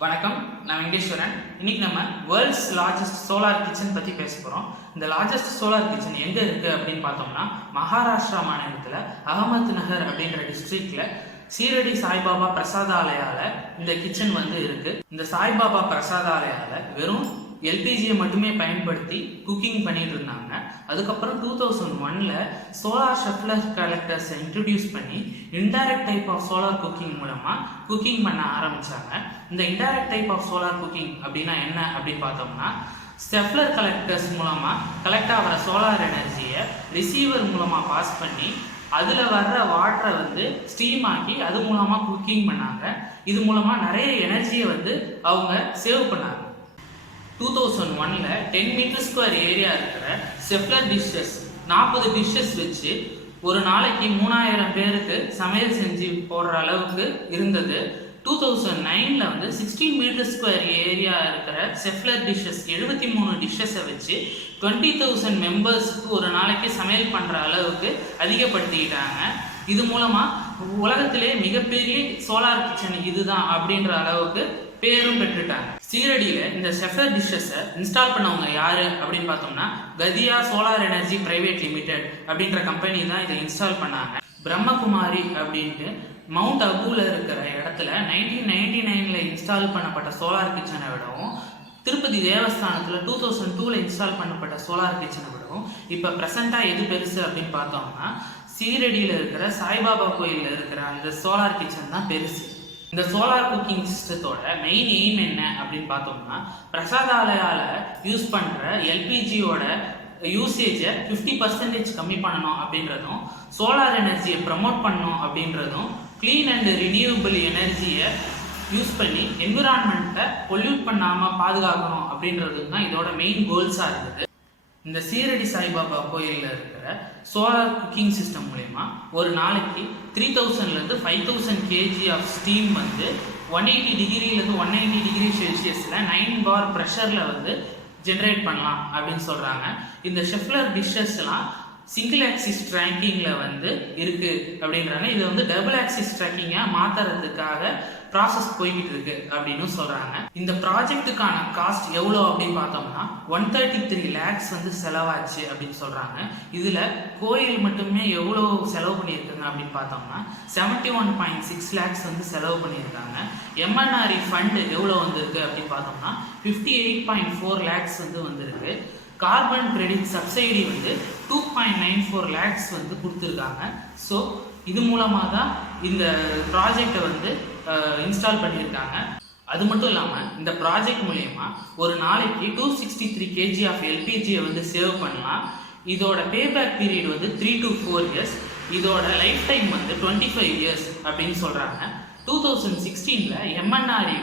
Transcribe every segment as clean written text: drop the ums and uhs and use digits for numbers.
வணக்கம், நான் வெங்கடேஸ்வரன். இன்னைக்கு நம்ம வேர்ல்ட்ஸ் லார்ஜஸ்ட் சோலார் கிச்சன் பற்றி பேச போகிறோம். இந்த லார்ஜஸ்ட் சோலார் கிச்சன் எங்கே இருக்குது அப்படின்னு பார்த்தோம்னா, மகாராஷ்டிரா மாநிலத்தில் அகமத் நகர் அப்படின்ற டிஸ்ட்ரிக்டில் சீரடி சாய்பாபா பிரசாதாலயால இந்த கிச்சன் இருக்கு. இந்த சாய்பாபா பிரசாதாலயால வெறும் எல்பிஜியை மட்டுமே பயன்படுத்தி குக்கிங் பண்ணிட்டு இருந்தாங்க. அதுக்கப்புறம் 2001ல் சோலார் ஷெஃப்லர் கலெக்டர்ஸ் இன்ட்ரடியூஸ் பண்ணி indirect type of solar cooking மூலமாக குக்கிங் பண்ண ஆரம்பித்தாங்க. இந்த indirect type of solar cooking அப்படின்னா என்ன அப்படின்னு பார்த்தோம்னா, ஷெஃப்லர் கலெக்டர்ஸ் மூலமாக கலெக்ட் ஆகிற சோலார் எனர்ஜியை ரிசீவர் மூலமாக பாஸ் பண்ணி அதில் வர்ற வாட்டரை ஸ்டீம் ஆக்கி அது மூலமாக குக்கிங் பண்ணாங்க. இது மூலமாக நிறைய எனர்ஜியை அவங்க சேவ் பண்ணாங்க. 2001ல் 10 மீட்டர் ஸ்கொயர் ஏரியா இருக்கிற ஷெஃப்லர் டிஷ்ஷஸ் 40 டிஷ்ஷஸ் வச்சு ஒரு நாளைக்கு 3000 பேருக்கு சமையல் செஞ்சு போடுற அளவுக்கு இருந்தது. 2009ல் 16 மீட்டர் ஸ்கொயர் ஏரியா இருக்கிற ஷெஃப்லர் டிஷ்ஷஸ் 73 டிஷ்ஷஸை வச்சு 20,000 மெம்பர்ஸ்க்கு ஒரு நாளைக்கு சமையல் பண்ணுற அளவுக்கு அதிகப்படுத்திக்கிட்டாங்க. இது மூலமாக உலகத்திலே மிகப்பெரிய சோலார் கிச்சன் இதுதான் அப்படின்ற அளவுக்கு பேரும் பெற்றுட்டாங்க. சீரடியில் இந்த ஷெஃப்லர் டிஷ்ஷஸை இன்ஸ்டால் பண்ணவங்க யாரு அப்படின்னு பார்த்தோம்னா, கதியா சோலார் எனர்ஜி பிரைவேட் லிமிடெட் அப்படின்ற கம்பெனி தான் இதை இன்ஸ்டால் பண்ணாங்க. பிரம்மகுமாரி அப்படின்ட்டு மவுண்ட் அபுல இருக்கிற இடத்துல 1999ல் இன்ஸ்டால் பண்ணப்பட்ட சோலார் கிச்சனை விடவும், திருப்பதி தேவஸ்தானத்தில் 2002ல் இன்ஸ்டால் பண்ணப்பட்ட சோலார் கிச்சனை விடவும் இப்போ ப்ரெசண்டாக எது பெருசு அப்படின்னு பார்த்தோம்னா, சீரடியில் இருக்கிற சாய்பாபா கோயிலில் இருக்கிற அந்த சோலார் கிச்சன் தான் பெருசு. இந்த சோலார் குக்கிங் சிஸ்டத்தோட மெயின் எய்ம் என்ன அப்படின்னு பார்த்தோம்னா, பிரசாதாலயால யூஸ் பண்ணுற எல்பிஜியோட யூசேஜை 50% கம்மி பண்ணணும் அப்படின்றதும், சோலார் எனர்ஜியை ப்ரமோட் பண்ணணும் அப்படின்றதும், க்ளீன் அண்ட் ரினியூவபிள் எனர்ஜியை யூஸ் பண்ணி என்விரான்மெண்ட்டை பொல்யூட் பண்ணாமல் பாதுகாக்கணும் அப்படின்றது தான் இதோட மெயின் கோல்ஸாக இருக்குது. இந்த சீரடி சாய்பாபா கோயிலில் இருக்கிற சோலார் குக்கிங் சிஸ்டம் மூலயமா ஒரு நாளைக்கு 3000லேருந்து 5000 kg ஆஃப் ஸ்டீம் 180 டிகிரிலேருந்து 190 டிகிரி செல்சியஸில் 9 பார் ப்ரெஷரில் ஜென்ரேட் பண்ணலாம் அப்படின்னு சொல்கிறாங்க. இந்த ஷெஃப்லர் டிஷ்ஷஸ்லாம் சிங்கிள் ஆக்சிஸ் ட்ராக்கிங்கில் இருக்கு அப்படின்றாங்க. இது டபுள் ஆக்சிஸ் ட்ராக்கிங்காக மாற்றுறதுக்காக ப்ராசஸ் போய்கிட்டு இருக்கு அப்படின்னு சொல்கிறாங்க. இந்த ப்ராஜெக்ட்டுக்கான காஸ்ட் எவ்வளோ அப்படின்னு பார்த்தோம்னா 133 lakhs செலவாச்சு அப்படின்னு சொல்கிறாங்க. இதில் கோயில் மட்டுமே எவ்வளோ செலவு பண்ணியிருக்காங்க அப்படின்னு பார்த்தோம்னா 71.6 lakhs செலவு பண்ணியிருக்காங்க. எம்என்ஆர்இ ஃபண்டு எவ்வளோ வந்திருக்கு அப்படின்னு பார்த்தோம்னா 58.4 lakhs வந்திருக்கு. கார்பன் கிரெடிட் சப்சிடி 2.94 lakhs கொடுத்துருக்காங்க. ஸோ இது மூலமாக தான் இந்த ப்ராஜெக்டை இன்ஸ்டால் பண்ணியிருக்காங்க. அது மட்டும் இல்லாமல் இந்த ப்ராஜெக்ட் மூலயமா ஒரு நாளைக்கு 263 kg ஆஃப் எல்பிஜியை சேவ் பண்ணலாம். இதோட பேபேக் பீரியட் 3 to 4 years. இதோட லைஃப் டைம் 25 years அப்படின்னு சொல்கிறாங்க. 2016ல் MNRE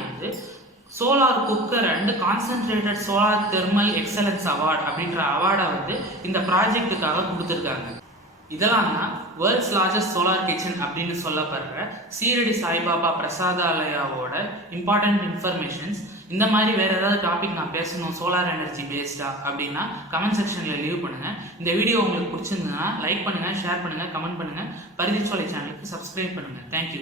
solar cooker and concentrated solar thermal excellence award அப்படின்ற அவார்டை இந்த ப்ராஜெக்டுக்காக கொடுத்துருக்காங்க. இதெல்லாம் தான் வேர்ல்ட்ஸ் லார்ஜஸ்ட் சோலார் கிச்சன் அப்படின்னு சொல்லப்படுற சீரடி சாய்பாபா பிரசாதாலயாவோட இம்பார்ட்டன்ட் இன்ஃபர்மேஷன்ஸ். இந்த மாதிரி வேறு ஏதாவது டாபிக் நான் பேசணும் சோலார் எனர்ஜி பேஸ்டா அப்படின்னா கமெண்ட் செக்ஷனில் லீவ் பண்ணுங்கள். இந்த வீடியோ உங்களுக்கு பிடிச்சிருந்ததுன்னா லைக் பண்ணுங்கள், ஷேர் பண்ணுங்கள், கமெண்ட் பண்ணுங்கள். பரிதிச்சோலை சேனலுக்கு சப்ஸ்கிரைப் பண்ணுங்கள். தேங்க்யூ.